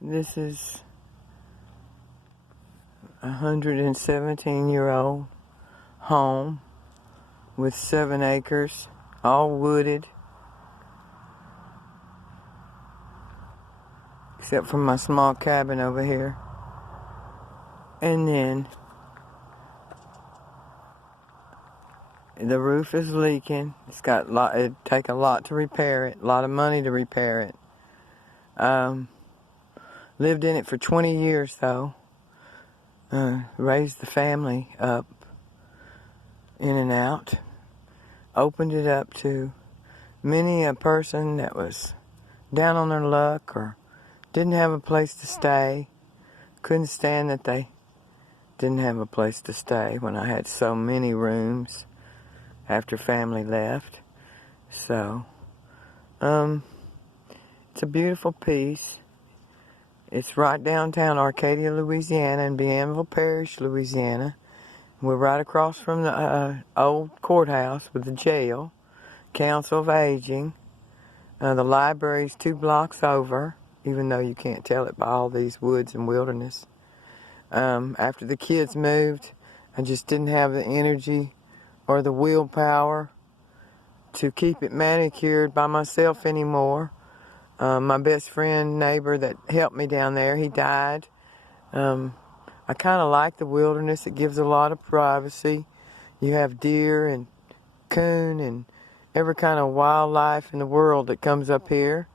This is a 117-year-old home with 7 acres, all wooded, except for my small cabin over here. And then the roof is leaking. It's got it'd take a lot to repair it, a lot of money to repair it. Lived in it for 20 years though. Raised the family up in and out. Opened it up to many a person that was down on their luck or didn't have a place to stay. Couldn't stand that they didn't have a place to stay when I had so many rooms after family left. So, it's a beautiful piece. It's right downtown Arcadia, Louisiana, in Bienville Parish, Louisiana. We're right across from the old courthouse with the jail, Council of Aging. The library's 2 blocks over, even though you can't tell it by all these woods and wilderness. After the kids moved, I just didn't have the energy or the willpower to keep it manicured by myself anymore. My best friend, neighbor that helped me down there, he died. I kind of like the wilderness. It gives a lot of privacy. You have deer and coon and every kind of wildlife in the world that comes up here.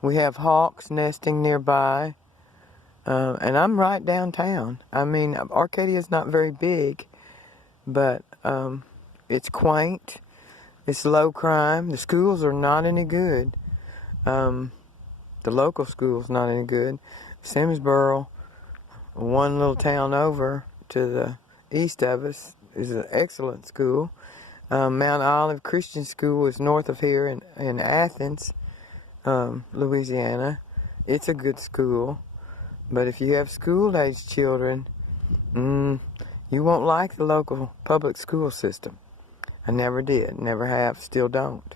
We have hawks nesting nearby. And I'm right downtown. I mean, Arcadia's not very big, but it's quaint. It's low crime. The schools are not any good. The local school's not any good. Simsboro, one little town over to the east of us, is an excellent school. Mount Olive Christian School is north of here in Athens, Louisiana. It's a good school. But if you have school-aged children, you won't like the local public school system. I never did, never have, still don't.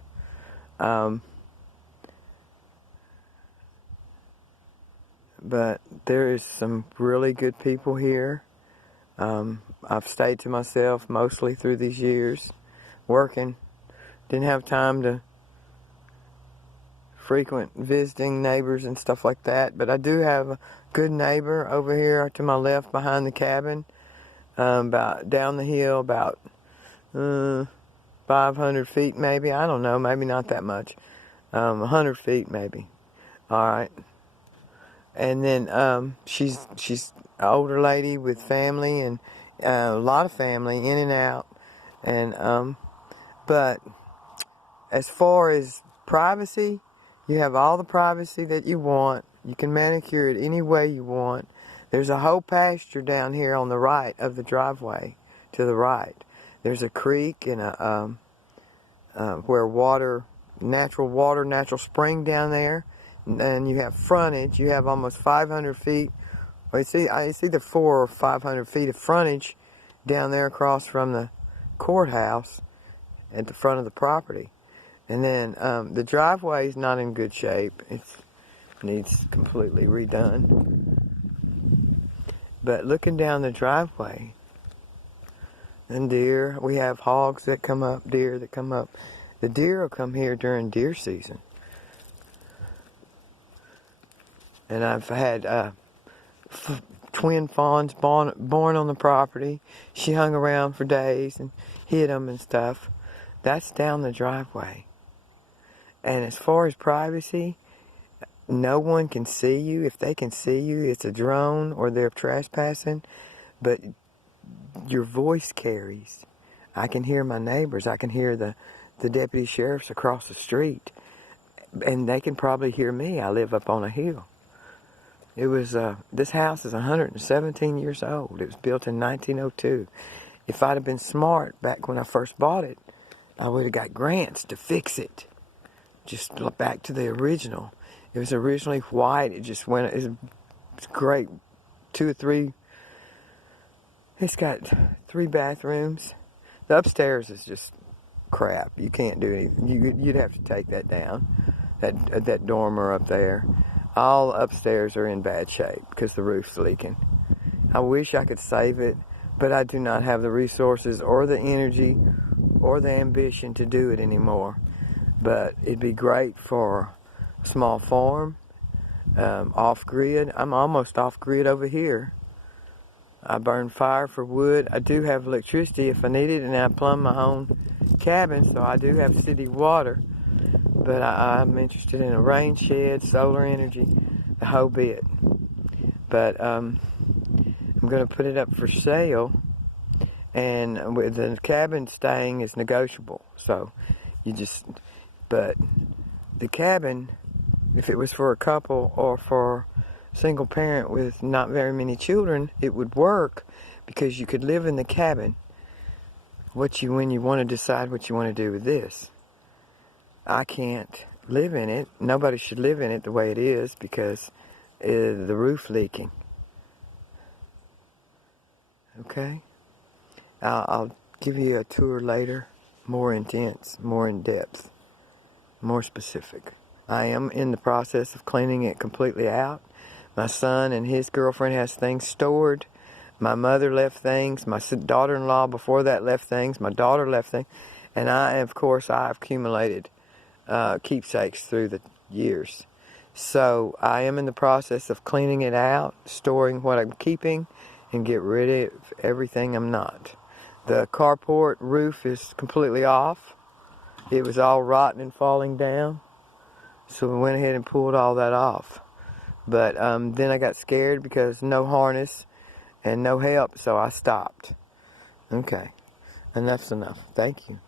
But there is some really good people here. I've stayed to myself mostly through these years, working. Didn't have time to frequent visiting neighbors and stuff like that. But I do have a good neighbor over here to my left behind the cabin, about down the hill, about 500 feet maybe. I don't know, maybe not that much. 100 feet maybe. All right. And then she's an older lady with family and a lot of family in and out. And but as far as privacy, you have all the privacy that you want. You can manicure it any way you want. There's a whole pasture down here on the right of the driveway, to the right. There's a creek and a where natural spring down there. And you have frontage. You have almost 500 feet. Well, it's either 400 or 500 feet of frontage down there across from the courthouse at the front of the property. And then the driveway is not in good shape. It needs completely redone. But looking down the driveway, and deer, we have hogs that come up, deer that come up. The deer will come here during deer season. And I've had twin fawns born on the property. She hung around for days and hid them and stuff. That's down the driveway. And as far as privacy, no one can see you. If they can see you, it's a drone or they're trespassing. But your voice carries. I can hear my neighbors. I can hear the deputy sheriffs across the street. And they can probably hear me. I live up on a hill. It was, this house is 117 years old. It was built in 1902. If I'd have been smart back when I first bought it, I would have got grants to fix it. Just back to the original. It was originally white. It just went, it's great. 2 or 3, it's got 3 bathrooms. The upstairs is just crap. You can't do anything. You'd have to take that down, that dormer up there. All upstairs are in bad shape because the roof's leaking. I wish I could save it, but I do not have the resources or the energy or the ambition to do it anymore. But it'd be great for a small farm, off-grid. I'm almost off-grid over here. I burn fire for wood. I do have electricity if I need it, and I plumb my own cabin, so I do have city water. But I'm interested in a rain shed, solar energy, the whole bit. But I'm going to put it up for sale, and with the cabin staying is negotiable. So but the cabin, if it was for a couple or for a single parent with not very many children, it would work because you could live in the cabin when you want to decide what you want to do with this. I can't live in it. Nobody should live in it the way it is because the roof leaking. Okay? I'll give you a tour later, more intense, more in depth, more specific. I am in the process of cleaning it completely out. My son and his girlfriend has things stored. My mother left things. My daughter-in-law before that left things. My daughter left things. And I've accumulated keepsakes through the years. So I am in the process of cleaning it out, storing what I'm keeping, and get rid of everything I'm not. The carport roof is completely off. It was all rotten and falling down. So we went ahead and pulled all that off. But then I got scared because no harness and no help, so I stopped. Okay, enough's enough. Thank you.